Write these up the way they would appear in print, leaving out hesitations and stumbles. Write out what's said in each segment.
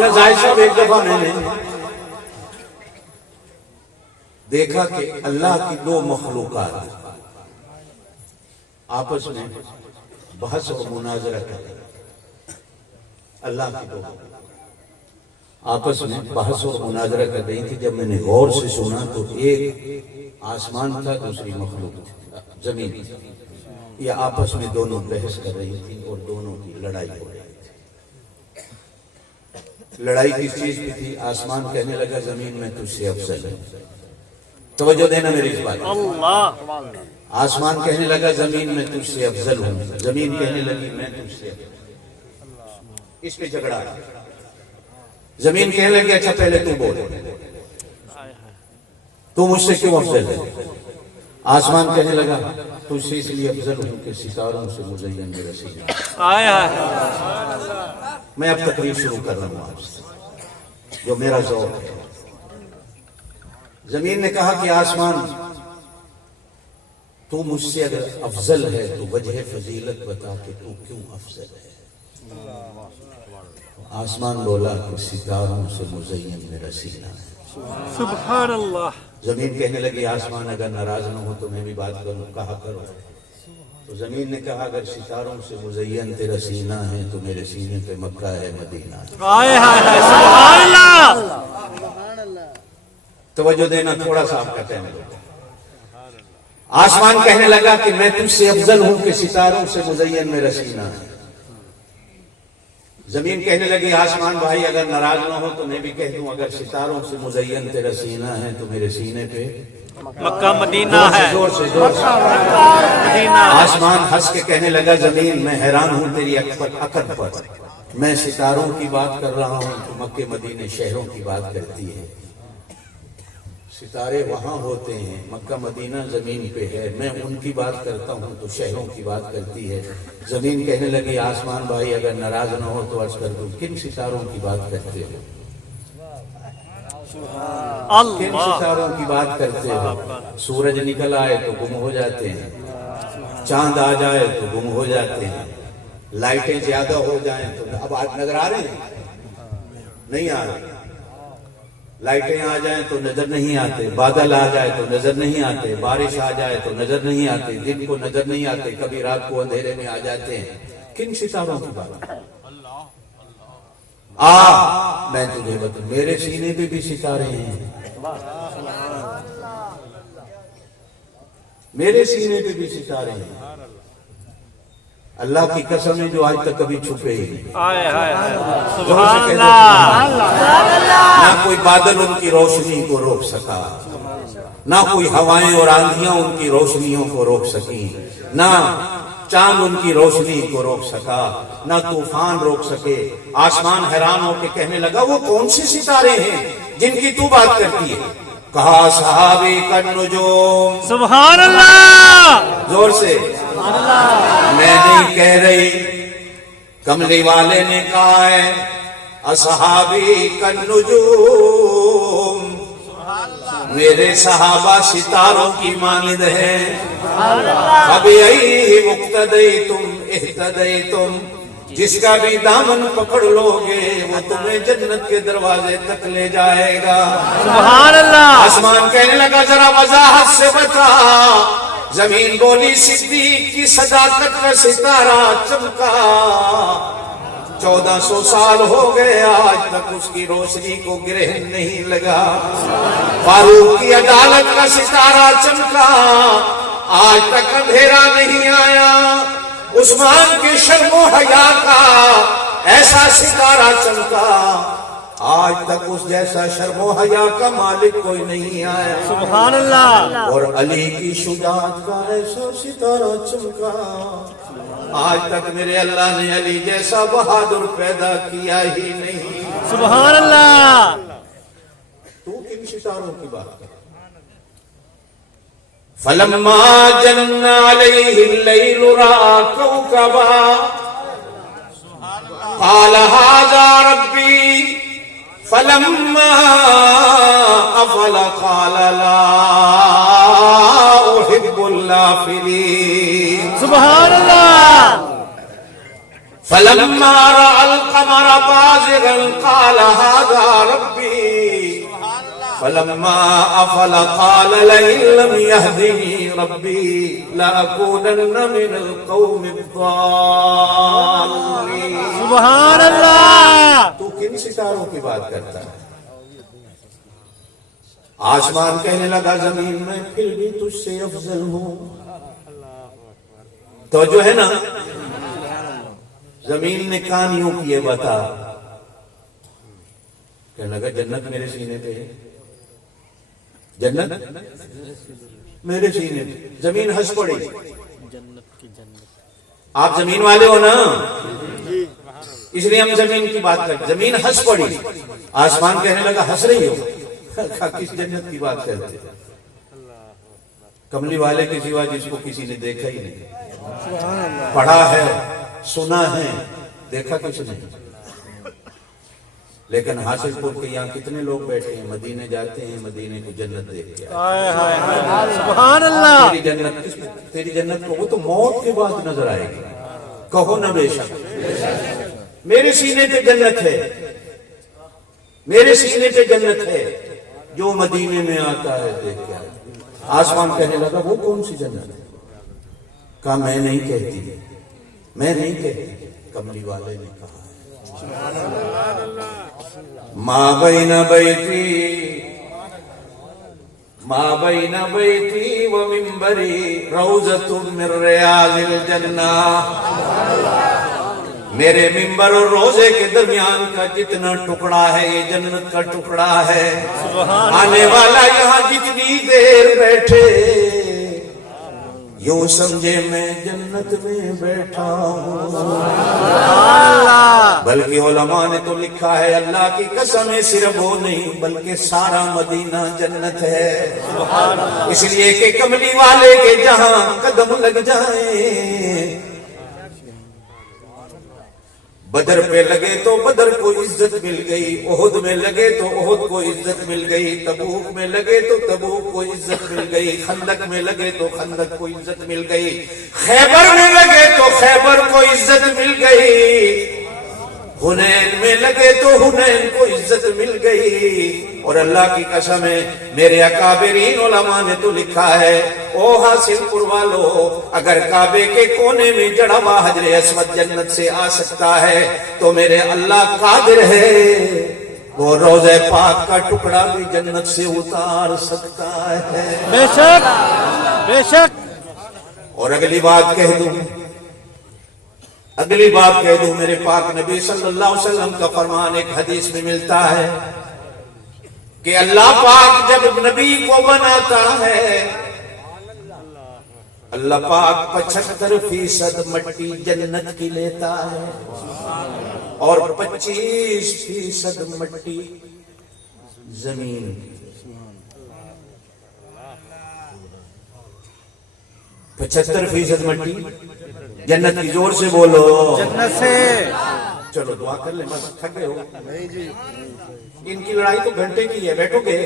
مولانا زاہد صاحب ایک دفعہ میں نے دیکھا کہ اللہ کی دو مخلوقات آپس میں بحث اور مناظرہ کرتے ہیں. اللہ کی دو آپس میں بحث اور مناظرہ کر رہی تھی. جب میں نے غور سے سنا تو ایک آسمان تھا, دوسری مخلوق تھی زمین تھی. یہ آپس میں دونوں بحث کر رہی تھی اور دونوں کی لڑائی ہو رہی تھی. لڑائی کس چیز کی تھی؟ آسمان کہنے لگا زمین میں تجھ سے افضل ہے. توجہ دینا میری اس بات. آسمان کہنے لگا زمین میں تجھ سے افضل ہوں. زمین کہنے لگی میں تجھ سے افضل. اس پہ جھگڑا. زمین کہنے لگی اچھا پہلے تو بول, تو مجھ سے کیوں افضل ہے؟ آسمان کہنے لگا تجھ سے اس لیے افضل ہوں کہ ستاروں سے مزین میرا سینہ. میں اب تقریر شروع کر رہا ہوں آپ سے, جو میرا ذوق ہے. زمین نے کہا کہ آسمان تو مجھ سے اگر افضل ہے تو وجہ فضیلت بتا کہ تو کیوں افضل ہے. آسمان بولا کہ ستاروں سے مزین میرا سینہ ہے. سبحان اللہ. زمین کہنے لگی آسمان اگر ناراض نہ ہو تو میں بھی بات کروں, کہا کرو. تو زمین نے کہا اگر ستاروں سے مزین تیرا سینہ ہے تو میرے سینے پہ مکہ ہے, مدینہ ہے. سبحان اللہ. توجہ دینا, تھوڑا سا آپ کا ٹائم دو. آسمان کہنے لگا کہ میں تجھ سے افضل ہوں کہ ستاروں سے مزین میرا سینہ ہے. زمین کہنے لگی آسمان بھائی اگر ناراض نہ ہو تو میں بھی کہہ دوں اگر ستاروں سے مزین تیرا سینہ ہے تو میرے سینے پہ مکہ مدینہ ہے. زور سے آسمان ہنس کے کہنے لگا زمین میں حیران ہوں تیری عقل پر. میں ستاروں کی بات کر رہا ہوں تو مکے مدینے شہروں کی بات کرتی ہے. ستارے وہاں ہوتے ہیں, مکہ مدینہ زمین پہ ہے. میں ان کی بات کرتا ہوں تو شہروں کی بات کرتی ہے. زمین کہنے لگی آسمان بھائی اگر ناراض نہ ہو تو عرض کر دوں کن ستاروں کی بات کرتے ہو؟ کن ستاروں کی بات کرتے ہو؟ سورج نکل آئے تو گم ہو جاتے ہیں, چاند آ جائے تو گم ہو جاتے ہیں, لائٹیں زیادہ ہو جائیں تو اب آج نظر آ رہے ہیں نہیں آ رہے, لائٹیں آ جائیں تو نظر نہیں آتے, بادل آ جائے تو نظر نہیں آتے, بارش آ جائے تو نظر نہیں آتے, دن کو نظر نہیں آتے, کبھی رات کو اندھیرے میں آ جاتے ہیں. کن ستاروں کی بات؟ میں تجھے بتا میرے سینے پہ بھی ستارے ہیں, میرے سینے پہ بھی ستارے ہیں. اللہ کی قسم ہے جو آج تک کبھی چھپے ہی نہیں. سبحان اللہ. نہ کوئی بادل ان کی روشنی کو روک سکا, نہ کوئی ہوائیں اور آندھیاں ان کی روشنیوں کو روک سکی, نہ چاند ان کی روشنی کو روک سکا, نہ طوفان روک سکے. آسمان حیران ہو کے کہنے لگا وہ کون سے ستارے ہیں جن کی تو بات کرتی ہے؟ کہا صحابی النجوم. سبحان اللہ. زور سے. میں نہیں کہہ رہی, کملی والے نے کہا ہے اصحابی النجوم. میرے صحابہ ستاروں کی مانند ہیں. فَبِأَيِّهِ مُقْتَدَيْتُمْ اهْتَدَيْتُمْ. جس کا بھی دامن پکڑ لو گے وہ تمہیں جنت کے دروازے تک لے جائے گا. سبحان اللہ. آسمان کہنے لگا ذرا وضاحت سے بتا. زمین بولی صدیق کی صداقت کا ستارہ چمکا. 1400 سال ہو گئے آج تک اس کی روشنی کو گرہن نہیں لگا. فاروق کی عدالت کا ستارہ چمکا, آج تک اندھیرا نہیں آیا. عثمان کے شرم و حیا کا ایسا ستارہ چمکا, آج تک اس جیسا شرم و حیا کا مالک کوئی نہیں آیا. سبحان اللہ. اور علی کی شجاعت کا ایسا ستارہ چمکا, آج تک میرے اللہ نے علی جیسا بہادر پیدا کیا ہی نہیں. سبحان اللہ. تو کن ستاروں کی بات کر؟ فَلَمَّا جَنَّ عَلَيْهِ اللَّيْلُ رَأَىٰ كَوْكَبًا قَالَ هَٰذَا رَبِّي. فَلَمَّا أَفَلَ قَالَ لَا أُحِبُّ اللَّافِلِينَ. سبحان اللہ. فلما رأى القمر بازغا قال هذا ربي فلما أفل قال لئن لم يهدني ربي لأكونن من القوم الضالين. سبحان اللہ. تو کن ستاروں کی بات کرتا ہے؟ آسمان کہنے لگا زمین میں پھر بھی تجھ سے افضل ہوں. تو جو ہے نا زمین نے کان یوں کیے بتا کہنے لگا جنت میرے سینے پہ ہے. جنت میرے سینے پہ. زمین ہنس پڑی. آپ زمین والے ہو نا اس لیے ہم زمین کی بات کرتے. زمین ہنس پڑی. آسمان کہنے لگا ہنس رہی ہو کس جنت کی بات کرتے؟ کملی والے کے سوا جس کو کسی نے دیکھا ہی نہیں. پڑھا ہے سنا ہے دیکھا کس نے. لیکن حاصل پور کے یہاں کتنے لوگ بیٹھے ہیں مدینے جاتے ہیں مدینے کو جنت دیکھ کے سبحان اللہ. تیری جنت کو وہ تو موت کے بعد نظر آئے گی. کہو نہ بے شک میرے سینے پہ جنت ہے. میرے سینے پہ جنت ہے. جو مدینے میں آتا ہے دیکھ کے آتا. آسمان کہنے لگا وہ کون سی جنت ہے؟ کہا میں نہیں کہتی میں نہیں کہتی. کملی والے نے کہا ما بین بیتی و منبری روضۃ من ریاض الجنہ. میرے ممبر اور روزے کے درمیان کا جتنا ٹکڑا ہے یہ جنت کا ٹکڑا ہے. آنے والا یہاں جتنی دیر بیٹھے یوں سمجھے میں جنت میں بیٹھا ہوں. بلکہ علماء نے تو لکھا ہے اللہ کی قسم صرف وہ نہیں بلکہ سارا مدینہ جنت ہے. اس لیے کہ کملی والے کے جہاں قدم لگ جائیں بدر پہ لگے تو بدر کو عزت مل گئی. احد میں لگے تو احد کو عزت مل گئی. تبوک میں لگے تو تبوک کو عزت مل گئی. خندق میں لگے تو خندق کو عزت مل گئی. خیبر میں لگے تو خیبر کو عزت مل گئی. حنین میں لگے تو حنین کو عزت مل گئی. اور اللہ کی قسم ہے میرے اکابرین علماء نے تو لکھا ہے او حاصل پور والو اگر کعبے کے کونے میں جڑا ہوا حجر اسود جنت سے آ سکتا ہے تو میرے اللہ قادر ہے وہ روضہ پاک کا ٹکڑا بھی جنت سے اتار سکتا ہے. بے شک بے شک. اور اگلی بات کہہ دوں میرے پاک نبی صلی اللہ علیہ وسلم کا فرمان ایک حدیث میں ملتا ہے کہ اللہ پاک جب نبی کو بناتا ہے اللہ پاک 75% مٹی جنت کی لیتا ہے اور 25% مٹی زمین. 75% مٹی جنت کی. زور سے بولو جنت سے. چلو دعا کر لیں بس تھک گئے ہو. ان کی لڑائی تو گھنٹے کی ہے. بیٹھو گے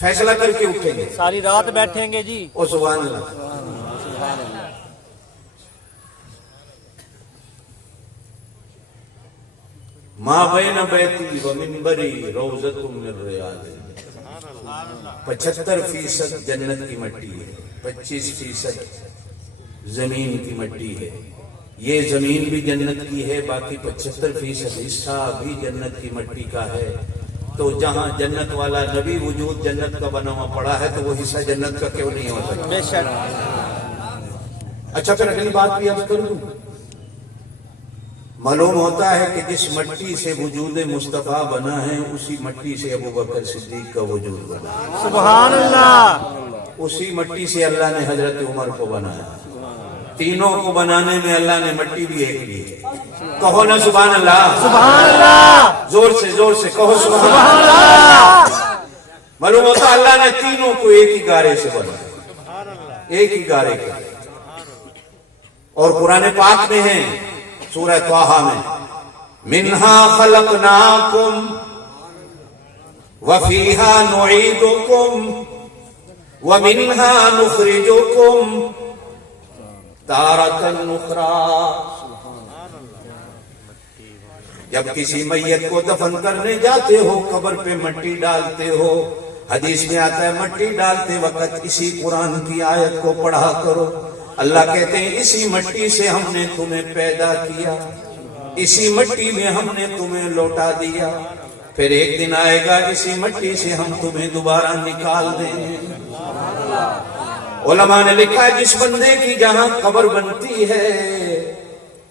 فیصلہ کر کے اٹھیں گے. ساری رات بیٹھیں گے جی. او سبحان اللہ. ما بین بیتی و منبری روضۃ من ریاض الجنہ. 75% جنت کی مٹی ہے 25% زمین کی مٹی ہے. یہ زمین بھی جنت کی ہے باقی 75% حصہ بھی جنت کی مٹی کا ہے. تو جہاں جنت والا نبی وجود جنت کا بنا ہوا پڑا ہے تو وہ حصہ جنت کا کیوں نہیں ہو سکتا؟ بے شک. اچھا پھر اگلی بات بھی عرض کر دوں. معلوم ہوتا ہے کہ جس مٹی سے وجود مصطفیٰ بنا ہے اسی مٹی سے ابو بکر صدیق کا وجود بنا. سبحان اللہ. اسی مٹی سے اللہ نے حضرت عمر کو بنایا. تینوں کو بنانے میں اللہ نے مٹی بھی ایک لی ہے. کہو نا سبحان اللہ. سبحان اللہ. زور سے کہو سبحان اللہ. معلوم ہوتا اللہ نے تینوں کو ایک ہی گارے سے بنایا. ایک ہی گارے کا. اور قرآن پاک میں ہے سورہ طٰہٰ میں منہا خلقناکم وفیہا نعیدکم ومنہا نخرجکم تارۃ اخری. جب کسی میت کو دفن کرنے جاتے ہو قبر پہ مٹی ڈالتے ہو، حدیث میں آتا ہے مٹی ڈالتے وقت اسی قرآن کی آیت کو پڑھا کرو۔ اللہ کہتے ہیں اسی مٹی سے ہم نے تمہیں پیدا کیا، اسی مٹی میں ہم نے تمہیں لوٹا دیا، پھر ایک دن آئے گا اسی مٹی سے ہم تمہیں دوبارہ نکال دیں گے۔ علماء نے لکھا ہے جس بندے کی جہاں قبر بنتی ہے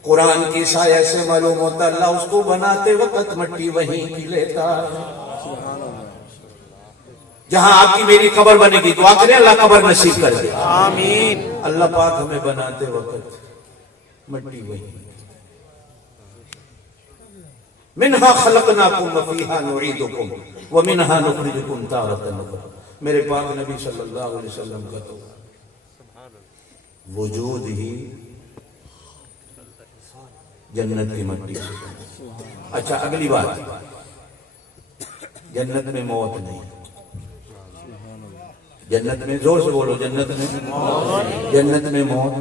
قرآن کی سایہ سے معلوم ہوتا اللہ اس کو بناتے وقت مٹی وہیں کی لیتا ہے۔ جہاں آپ کی میری قبر بنے گی دعا کریں اللہ قبر نصیب کر دے، آمین۔ اللہ پاک ہمیں بناتے وقت مٹی وہیں۔ منہا خلقناکم وفیہا نعیدکم ومنہا نخرجکم تارۃ اخری۔ میرے پاک نبی صلی اللہ علیہ وسلم کا تو وجود ہی جنت کی مٹی سے۔ اچھا اگلی بات، جنت میں موت نہیں، جنت میں زور سے بولو جنت میں جنت میں موت،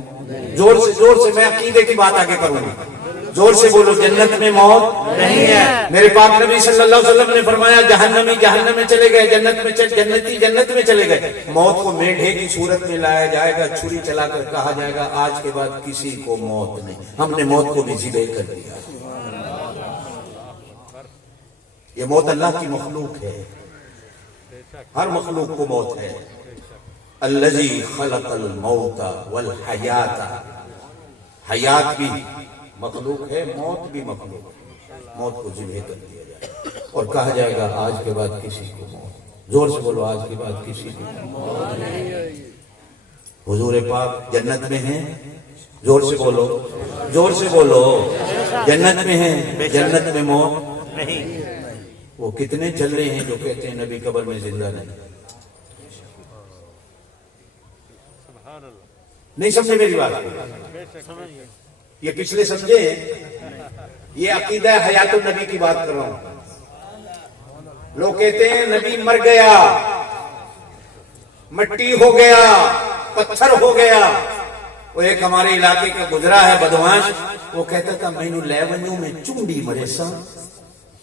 زور سے میں عقیدے کی بات آگے کروں گا، زور سے بولو جنت میں موت نہیں ہے۔ میرے پاک نبی صلی اللہ علیہ وسلم نے فرمایا جہنمی جہنم میں چلے گئے، جنتی جنت میں چلے گئے۔ موت کو میڈھے کی صورت میں لایا جائے گا، چھری چلا کر کہا جائے گا آج کے بعد کسی کو موت نہیں، ہم نے موت کو بھی ذبح کر دیا۔ یہ موت اللہ کی مخلوق ہے، ہر مخلوق کو موت ہے۔ الذی خلق الموت والحیات، حیات بھی مخلوق ہے، موت بھی مخلوق ہے، موت کو ذبح کر دیا جائے اور کہا جائے گا آج کے بعد کسی کو موت۔ زور سے بولو آج کے بعد کسی کو موت نہیں۔ حضور پاک جنت میں ہیں، زور سے بولو، زور سے بولو، جنت میں ہیں، جنت میں موت نہیں۔ وہ کتنے چل رہے ہیں جو کہتے ہیں نبی قبر میں زندہ نہیں۔ نہیں سمجھے میری بات؟ یہ پچھلے سمجھے، یہ عقیدہ حیات النبی کی بات کر رہا ہوں۔ لوگ کہتے ہیں نبی مر گیا، مٹی ہو گیا، پتھر ہو گیا۔ وہ ایک ہمارے علاقے کا گزرا ہے بدمعاش، وہ کہتا تھا مینو لے ونجو میں چونڈی مرے سا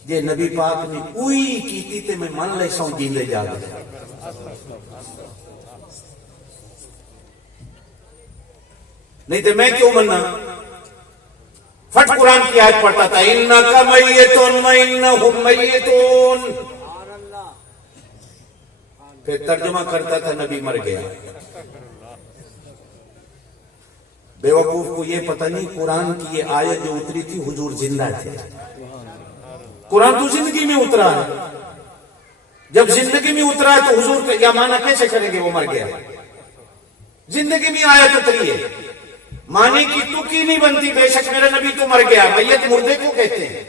جے نبی پاک نے کوئی کیتی تے میں من لے سوں جیندے جا گئے۔ نہیں تو میں کیوں مننا؟ فٹ قرآن کی آیت پڑھتا تھا انکا میتون وانہم میتون، پھر ترجمہ کرتا تھا نبی مر گیا۔ بے وقوف کو یہ پتہ نہیں قرآن کی یہ آیت جو اتری تھی حضور زندہ تھے۔ قرآن تو زندگی میں اترا ہے، جب زندگی میں اترا ہے تو حضور کا کیا معنی کیسے کریں گے وہ مر گیا؟ زندگی میں آیت اتری ہے، معنی کی تو کی نہیں بنتی بے شک میرا نبی تو مر گیا۔ میت مردے کو کہتے ہیں۔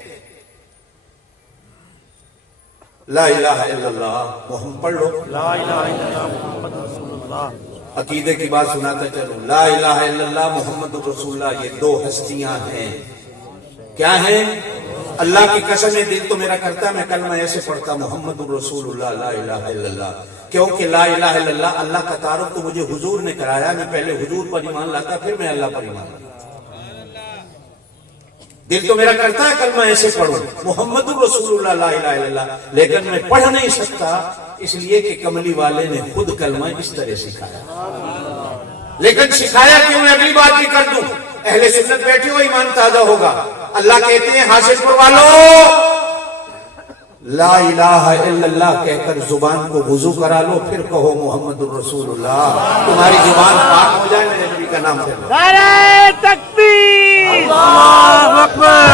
لا الہ الا اللہ محمد پڑھ لو، لا الہ الا اللہ محمد رسول اللہ۔ عقیدے کی بات سناتا چلو، لا الہ الا اللہ محمد رسول اللہ، یہ دو ہستیاں ہیں۔ کیا ہیں؟ اللہ کی قسم ہے دل تو میرا کرتا ہے میں کلمہ ایسے پڑھتا محمد رسول اللہ لا الہ الا اللہ، کیونکہ لا الہ الا اللہ اللہ کا تعارف تو مجھے حضور نے کرایا، میں پہلے حضور پر ایمان لاتا پھر میں اللہ پر ایمان لاتا۔ دل تو میرا کرتا ہے کلمہ ایسے پڑھوں محمد رسول اللہ لا الہ الا اللہ، لیکن میں پڑھ نہیں سکتا اس لیے کہ کملی والے نے خود کلمہ اس طرح سکھایا۔ لیکن سکھایا کیوں ہے اگلی بات بھی کر دوں، اہل سنت بیٹھے ہو ایمان تازہ ہوگا۔ اللہ کہتے ہیں حاصل پور والوں لا الہ الا اللہ کہہ کر زبان کو وضو کرا لو، پھر کہو محمد الرسول اللہ، تمہاری زبان پاک ہو جائے، میرے نبی کا نام پھر نعرہ تکبیر، اللہ اکبر،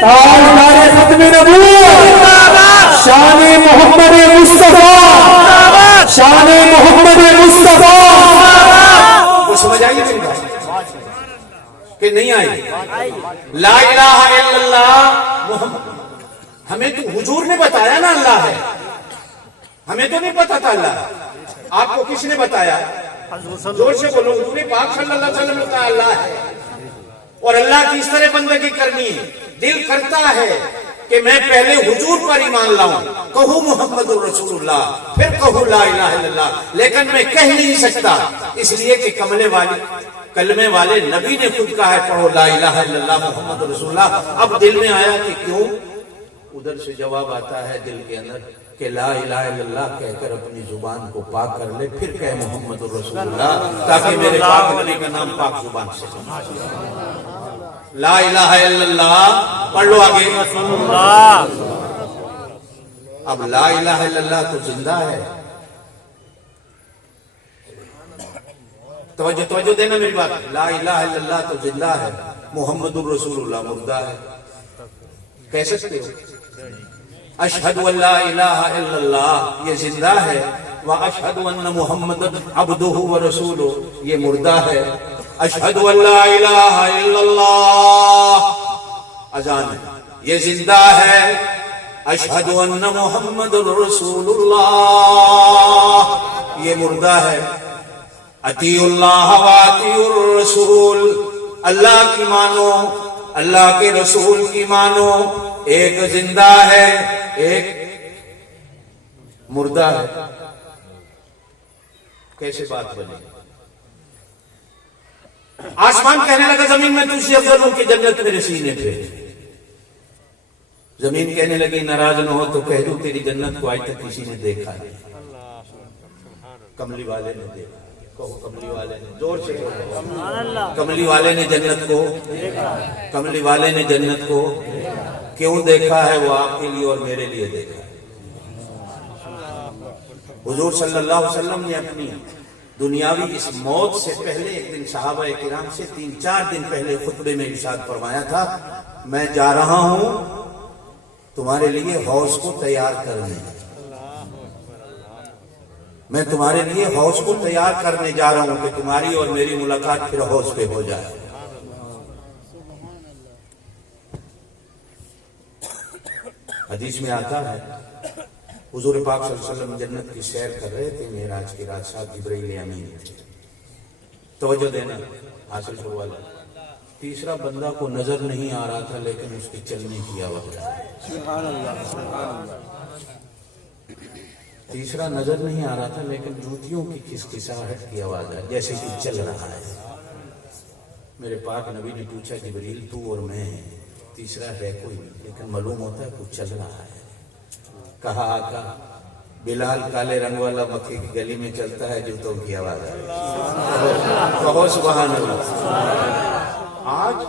تاجدار ختم نبوت، شان محمد مصطفیٰ، شان محمد مصطفیٰ۔ وہ سمجھ آئی میری بات کہ نہیں آئی؟ لا الہ الا اللہ محمد، ہمیں تو حضور نے بتایا نا اللہ ہے، ہمیں تو نہیں پتا تھا اللہ ہے۔ آپ کو کس نے بتایا؟ زور سے بولو، حضور پاک صلی اللہ علیہ وسلم نے کہا اللہ ہے، اور اللہ کی اس طرح بندگی کرنی ہے۔ دل کرتا ہے کہ میں پہلے حضور پر ایمان لاؤں، کہوں محمد الرسول اللہ، پھر کہوں لا الہ الا اللہ، لیکن میں کہہ نہیں سکتا اس لیے کہ کلمے والے نبی نے خود کہا ہے پڑھو لا الہ الا اللہ محمد رسول اللہ۔ اب دل میں آیا کہ کیوں ادھر سے جواب آتا ہے دل کے اندر کہ لا الہ الا اللہ کہہ کر اپنی زبان کو پاک کر لے، پھر کہے محمد الرسول اللہ، تاکہ میرے پاک نبی کا نام پاک زبان سے لا الہ الا اللہ پڑھ لو آگے رسول اللہ اب لا الہ الا اللہ تو زندہ ہے، توجہ دینا میری بات، لا الہ الا اللہ تو زندہ ہے، محمد الرسول اللہ مردہ ہے، کہہ سکتے ہو؟ اشہد ان لا الہ الا اللہ یہ زندہ ہے، واشہد ان محمد عبدہ ورسولہ یہ مردہ ہے، اشہد ان لا الہ الا اللہ اذان ہے یہ زندہ ہے، اشہد ان محمد رسول اللہ یہ مردہ ہے، اطیعوا اللہ واطیعوا الرسول اللہ کی مانو، اللہ کے رسول کی مانو، ایک زندہ ہے ایک مردہ ہے، کیسے بات بنی؟ آسمان کہنے لگا زمین میں تجھ سے افضل ہوں کہ جنت میرے سینے پہ، زمین کہنے لگی ناراض نہ ہو تو کہہ دوں تیری جنت کو آج تک کسی نے دیکھا نہیں، کملی والے نے دیکھا، کہو کملی والے نے، زور سے بولو، کملی والے نے جنت کو، کملی والے نے جنت کو کیوں دیکھا ہے؟ وہ آپ کے لیے اور میرے لیے دیکھا ہے۔ حضور صلی اللہ علیہ وسلم نے اپنی دنیاوی اس موت سے پہلے ایک دن صحابہ کرام سے 3-4 دن پہلے خطبے میں ارشاد فرمایا تھا، میں جا رہا ہوں تمہارے لیے حوض کو تیار کرنے، میں تمہارے لیے حوض کو تیار کرنے جا رہا ہوں کہ تمہاری اور میری ملاقات پھر حوض پہ ہو جائے۔ حدیث میں آتا ہے حضور پاک صلی اللہ علیہ وسلم جنت کی سیر کر رہے تھے، معراج کی رات ساتھ جبرائیل امین تھے، توجہ دینا حاصل کروا لیں۔ تیسرا بندہ کو نظر نہیں آ رہا تھا لیکن اس کی چلنے کی آواز آئی، تیسرا نظر نہیں آ رہا تھا لیکن جوتیوں کی کھسکھساہٹ کی آواز آئی جیسے کہ چل رہا ہے۔ میرے پاک نبی نے پوچھا جبریل تو اور میں ہیں، تیسرا ہے کوئی نہیں لیکن معلوم ہوتا ہے کچھ چل رہا ہے۔ کہا آقا بلال کالے رنگ والا مکے کی گلی میں چلتا ہے جوتوں کی آواز آئی، کہو سبحان اللہ۔ آج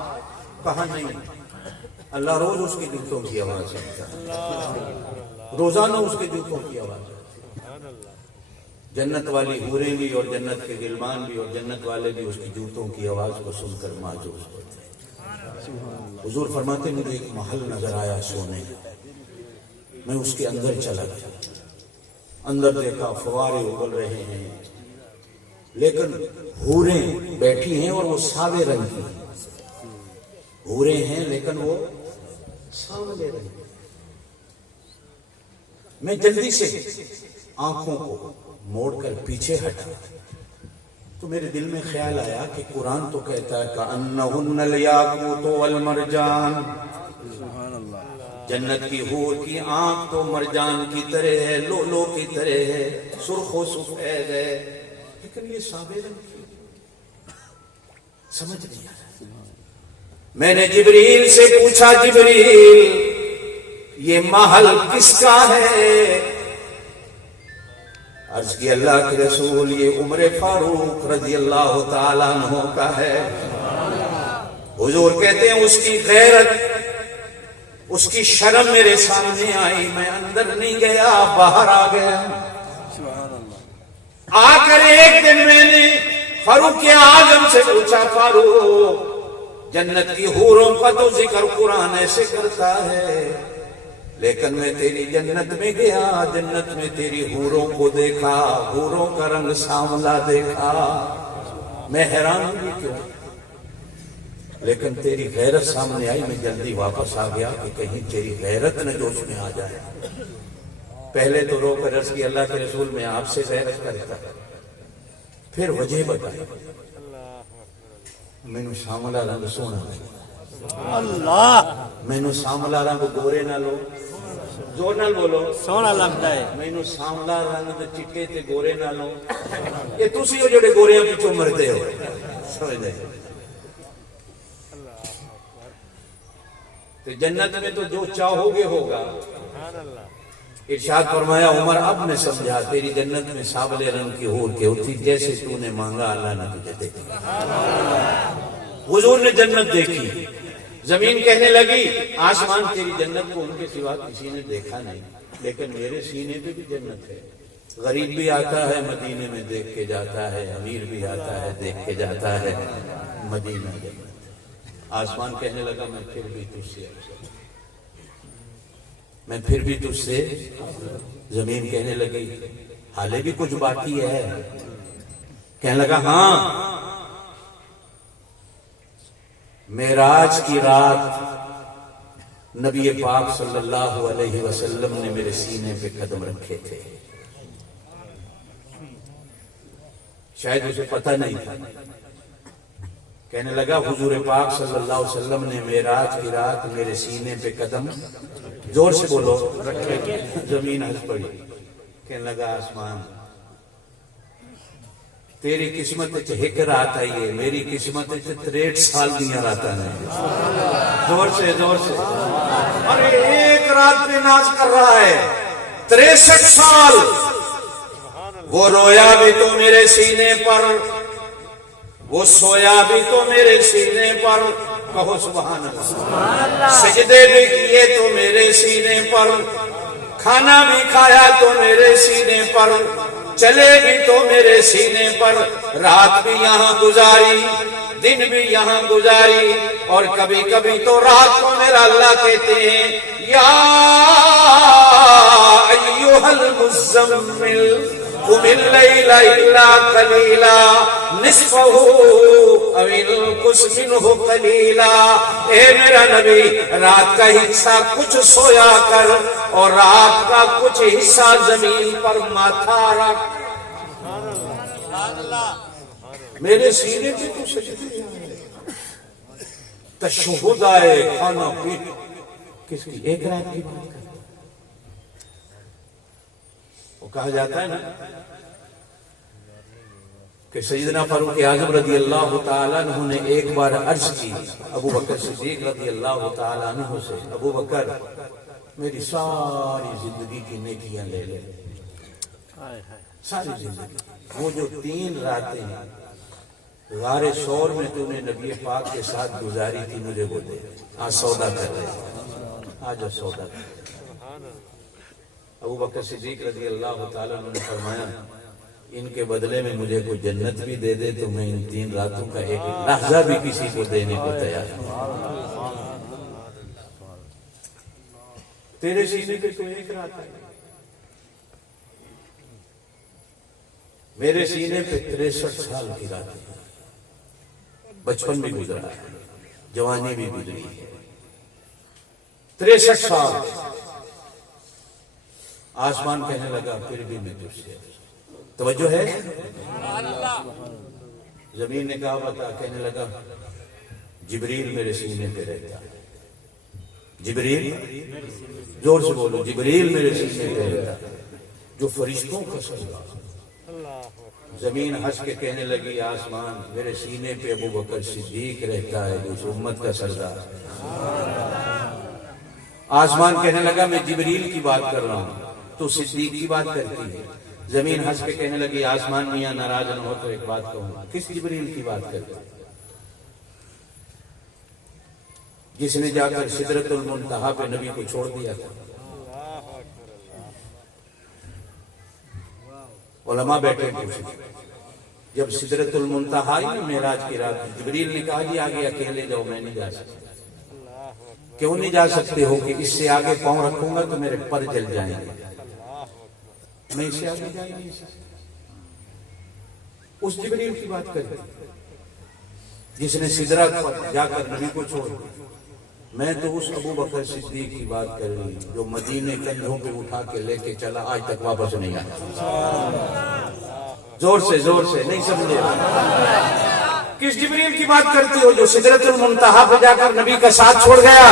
کہاں نہیں، اللہ روز اس کے جوتوں کی آواز سنتا ہے، روزانہ اس کے جوتوں کی آواز آتی ہے۔ جنت والی حوریں بھی اور جنت کے غلمان بھی اور جنت والے بھی اس کی جوتوں کی آواز کو سن کر معجوز ہوتے ہیں۔ حضور فرماتے مجھے ایک محل نظر آیا سونے کا، میں اس کے اندر چلا گیا، اندر دیکھا فوارے اگل رہے ہیں لیکن حوریں بیٹھی ہیں اور وہ ساوے رنگ کی ہیں، حوریں ہیں لیکن وہ ساوے رنگ کی۔ میں جلدی سے آنکھوں کو موڑ کر پیچھے ہٹا تو میرے دل میں خیال آیا کہ قرآن تو کہتا ہے کأنہن الیاقوت والمرجان، جنت کی حور کی آنکھ تو مرجان کی طرح ہے، لولو کی طرح ہے، سرخ و سفید ہے، لیکن یہ سابے رنگ کی، سمجھ نہیں آ رہا۔ میں نے جبریل سے پوچھا جبریل یہ محل کس کا ہے؟ عرض کی اللہ کے رسول یہ عمر فاروق رضی اللہ تعالیٰ عنہ کا ہے۔ حضور کہتے ہیں اس کی غیرت، اس کی شرم میرے سامنے آئی، میں اندر نہیں گیا باہر آ گیا۔ آ کر ایک دن میں نے فاروق اعظم سے پوچھا فاروق جنت کی حوروں کا تو ذکر قرآن ایسے کرتا ہے لیکن میں تیری جنت میں گیا، جنت میں تیری حوروں کو دیکھا، حوروں کا رنگ سانولا دیکھا، میں حیران ہوئی کیوں؟ لیکن تیری غیرت سامنے آئی، میں جلدی واپس آ گیا کہ کہیں تیری غیرت نہ جوش میں آ جائے۔ پہلے تو رو کر عرض کی اللہ کے رسول میں آپ سے غیرت کرتا، پھر وجہ بتائی، میں نے سانولا رنگ سونا اللہ میں نے سانولا رنگ گورے نہ لو، زور نال بولو، سونا لگتا ہے، مینوں سانولا رنگ تے چٹے تے گورے نہ لو، یہ تسی ہو جڑے گوریاں پیچھوں مردے ہو، سمجھ دے۔ تو جنت میں تو جو چاہو گے ہوگا. ارشاد فرمایا عمر اب میں سمجھا تیری جنت میں سابلے رنگ کی حور کے ہوتی جیسے تو نے مانگا اللہ نے تجھے دے دیا. حضور نے جنت دیکھی. زمین کہنے لگی آسمان تیری جنت کو ان کے سوا کسی نے دیکھا نہیں لیکن میرے سینے پہ بھی جنت ہے. غریب بھی آتا ہے مدینے میں دیکھ کے جاتا ہے, امیر بھی آتا ہے دیکھ کے جاتا ہے, مدینہ جنت. آسمان کہنے لگا میں پھر بھی تجھ سے میں پھر بھی تجھ سے. زمین کہنے لگی حالے بھی کچھ باقی ہے. کہنے لگا ہاں, معراج کی رات نبی پاک صلی اللہ علیہ وسلم نے میرے سینے پہ قدم رکھے تھے. شاید اسے پتہ نہیں تھا. کہنے لگا حضور پاک صلی اللہ علیہ وسلم نے معراج کی رات میرے سینے پہ قدم, زور سے بولو, رکھے. زمین ہنس پڑی. کہنے لگا آسمان تیری قسمت ایک رات آئی ہے, میری قسمت 63 سال دیا راتا نہیں. زور سے زور سے. ارے ایک رات میں ناز کر رہا ہے 63 سال. وہ رویا بھی تو میرے سینے پر, وہ سویا بھی تو میرے سینے پر. کہو سبحان اللہ. سجدے بھی کیے تو میرے سینے پر, کھانا بھی کھایا تو میرے سینے پر, چلے بھی تو میرے سینے پر. رات بھی یہاں گزاری, دن بھی یہاں گزاری, اور کبھی کبھی تو رات کو میرا اللہ کہتے ہیں یا ایھا المزمل قم اللیل الا قلیلا نصفہ او انقص منہ قلیلا. اے میرا نبی رات کا حصہ کچھ سویا کر اور رات کا کچھ حصہ زمین پر ماتھا رکھ. میرے سینے پہ تو سجدے تشہد آئے, کھانا پینا. کس کی ایک رات کی بات کرتا. وہ کہا جاتا ہے نا کہ سیدنا فاروق اعظم رضی اللہ تعالیٰ عنہ نے ایک بار عرض کی ابو بکر صدیق رضی اللہ تعالیٰ عنہ سے, ابو بکر میری ساری زندگی کی نیکیاں لے لے, ساری زندگی. وہ جو 3 راتیں غار ثور میں تو نے نبی پاک کے ساتھ گزاری تھی مجھے وہ دے. آج سودا کر رہے, آج سودا کر رہے. ابو بکر صدیق رضی اللہ تعالیٰ عنہ نے فرمایا ان کے بدلے میں مجھے کوئی جنت بھی دے دے تو میں ان 3 راتوں کا ایک لحظہ بھی کسی کو دینے کو تیار ہوں. تیرے سینے پہ تو ایک رات ہے, میرے سینے پہ 63 سال کی رات ہے. بچپن بھی گزرا ہے, جوانی بھی گزری ہے. 63 سال. آسمان کہنے لگا پھر بھی میں تجھ سے. توجہ ہے. زمین نے کہا بتا. کہنے لگا جبریل میرے سینے پہ رہتا. جبریل, زور سے بولو, جبریل میرے سینے پہ رہتا جو فرشتوں کا سردار. زمین ہنس کے کہنے لگی آسمان میرے سینے پہ ابو بکر صدیق رہتا ہے جو اس امت کا سردار. آسمان کہنے لگا میں جبریل کی بات کر رہا ہوں تو صدیق کی بات کرتی ہے. زمین ہنس کے کہنے لگی آسمان میاں ناراض نہ ہو تو ایک بات کہوں, کس جبریل کی بات کرتی ہے جس نے جا کر سدرۃ المنتہا پہ نبی کو چھوڑ دیا تھا؟ علماء بیٹھے پوچھے جب سدرۃ المنتہا آئی معراج کی رات, جبریل نے کہا جی آگے اکیلے جاؤ, میں نہیں جا سکتا. کیوں نہیں جا سکتے ہو؟ کہ اس سے آگے پاؤں رکھوں گا تو میرے پر جل جائیں گے, میں اس سے آگے جا نہیں سکتا. اس جبریل کی بات کرتے جس نے سدرہ پر جا کر نبی کو چھوڑ دیا. میں تو اس ابو بکر صدیق کی بات کر رہی ہوں جو مدینے کندھوں پہ اٹھا کے لے کے چلا, آج تک واپس نہیں آیا. زور سے نہیں سمجھے. کس جبریل کی بات کرتی ہو جو سدرۃ المنتہا پہ جا کر نبی کا ساتھ چھوڑ گیا؟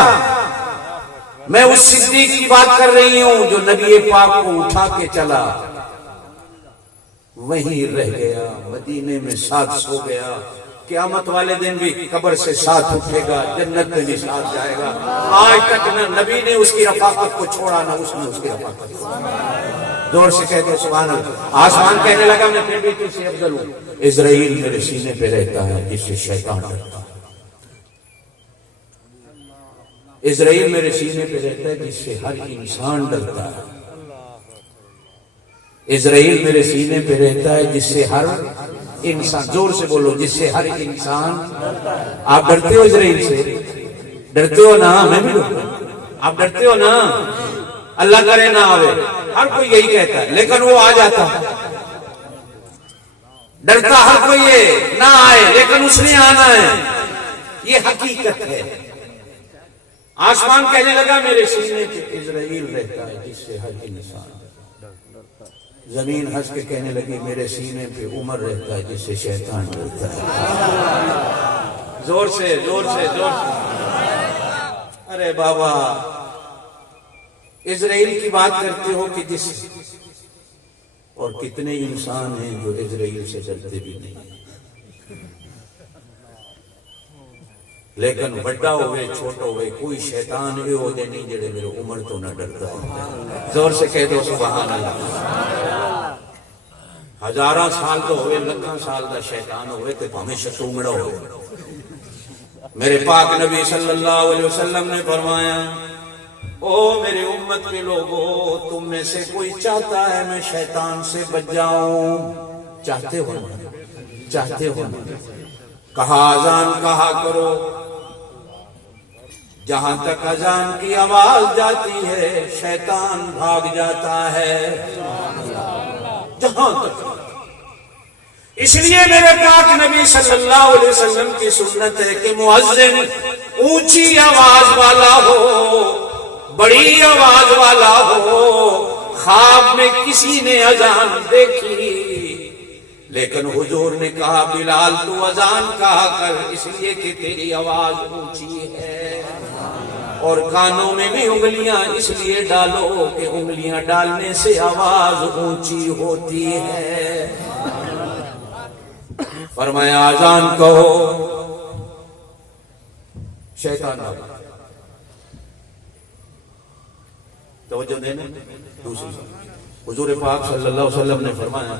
میں اس صدیق کی بات کر رہی ہوں جو نبی پاک کو اٹھا کے چلا, وہیں رہ گیا, مدینے میں ساتھ سو گیا, قیامت والے دن بھی قبر سے ساتھ اٹھے گا، جنت میں بھی ساتھ جائے گا۔ آج تک نہ نبی نے اس کی رفاقت کو چھوڑا، نہ اس نے اس کی رفاقت کو چھوڑا۔ زور سے کہہ دو سبحان اللہ۔ آسمان کہنے لگا میں پھر بھی تجھ سے افضل ہوں۔ اسرائیل میرے سینے پہ رہتا ہے جس سے شیطان ڈرتا ہے۔ اسرائیل میرے سینے پہ رہتا ہے جس سے ہر انسان ڈرتا ہے۔ اسرائیل میرے سینے پہ رہتا ہے جس سے ہر انسان، زور سے بولو، جس سے ہر انسان۔ آپ ڈرتے ہو اسرائیل سے؟ ڈرتے ہو نا؟ میں بھی ڈرتا ہوں۔ آپ ڈرتے ہو نا؟ اللہ کرے نہ آوے، ہر کوئی یہی کہتا ہے، لیکن وہ آ جاتا ہے۔ ڈرتا ہر کوئی یہ نہ آئے، لیکن اس نے آنا ہے، یہ حقیقت ہے۔ آسمان کہنے لگا میرے سینے پہ اسرائیل رہتا ہے جس سے ہر انسان۔ زمین ہنس کے کہنے لگی میرے سینے پہ عمر رہتا ہے جس سے شیطان ڈرتا ہے۔ زور سے زور سے زور سے۔ ارے بابا، اسرائیل کی بات کرتے ہو کہ جس، اور کتنے انسان ہیں جو اسرائیل سے ڈرتے بھی نہیں، لیکن بڑا ہوئے چھوٹا ہوئے کوئی شیطان یہ ہو دے نہیں جڑے میرے عمر تو نہ ڈرتا ہے۔ زور سے کہہ دو سبحان اللہ۔ ہزاراں سال تو ہوئے، لکھاں سال دا شیطان ہوئے تے بھامے شتونگڑا ہوئے۔ میرے پاک نبی صلی اللہ علیہ وسلم نے فرمایا، او میرے امت کے لوگو، تم میں سے کوئی چاہتا ہے میں شیطان سے بچ جاؤں؟ چاہتے ہو نا؟ چاہتے ہو نا؟ کہا اذان کہا کرو، جہاں تک اذان کی آواز جاتی ہے شیطان بھاگ جاتا ہے، جہاں تک۔ اس لیے میرے پاک نبی صلی اللہ علیہ وسلم کی سنت ہے کہ مؤذن اونچی آواز والا ہو، بڑی آواز والا ہو۔ خواب میں کسی نے اذان دیکھی، لیکن حضور نے کہا بلال تو اذان کہا کر، اس لیے کہ تیری آواز اونچی ہے، اور کانوں میں بھی انگلیاں اس لیے ڈالو کہ انگلیاں ڈالنے سے آواز اونچی ہوتی ہے۔ فرمایا اذان کہو، شیطان آگا۔ توجہ دینا دوسری بات، حضور پاک صلی اللہ علیہ وسلم نے فرمایا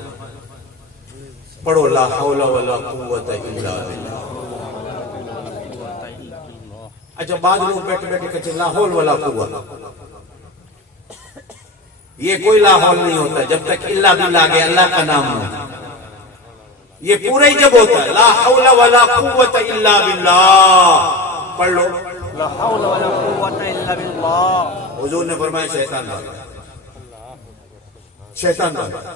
پڑھو لا حول ولا قوت الا باللہ۔ اچھا بعض لوگ بیٹھے بیٹھے کہتے لا حول ولا قوت، یہ کوئی لا حول نہیں ہوتا جب تک الا باللہ کے اللہ کا نام ہو۔ یہ پورا ہی جب ہوتا ہے لا حول ولا قوت الا باللہ، پڑھ لو لا حول ولا قوت الا باللہ۔ حضور نے فرمایا شیطان آ گیا، شیطان آ گیا۔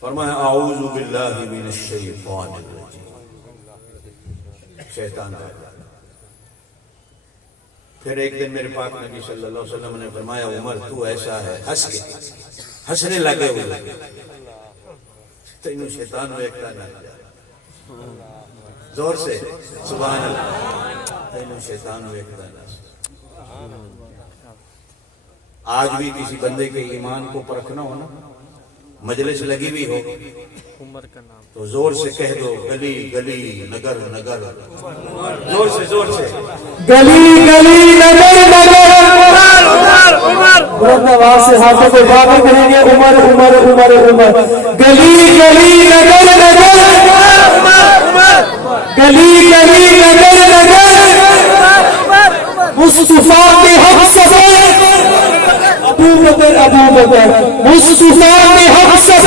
فرمایا اعوذ باللہ من الشیطان الرجیم، شیطان آ گیا۔ پھر ایک دن میرے پاک نبی صلی اللہ علیہ وسلم نے فرمایا عمر تو ایسا ہے، ہنس کے ہنسنے لگے ہوئے، تینوں شیطان ویکھتا نہ جا، زور سے سبحان اللہ، تینوں شیطان ویکھتا نہ جا۔ آج بھی کسی بندے کے ایمان کو پرکھنا ہو نا، مجلس لگی بھی ہو عمر کا نام تو زور سے کہہ دو گلی گلی نگر نگر، زور سے گلی گلی نگر نگر، عمر عمر بلند آواز سے ہاتھوں کو باہر کریں گے، عمر عمر عمر عمر، گلی گلی نگر نگر، گلی گلی نگر نگر، مصطفیٰ کے حق سفر، ابو بکر ابو بکر، مصطفیٰ کے حق سفر،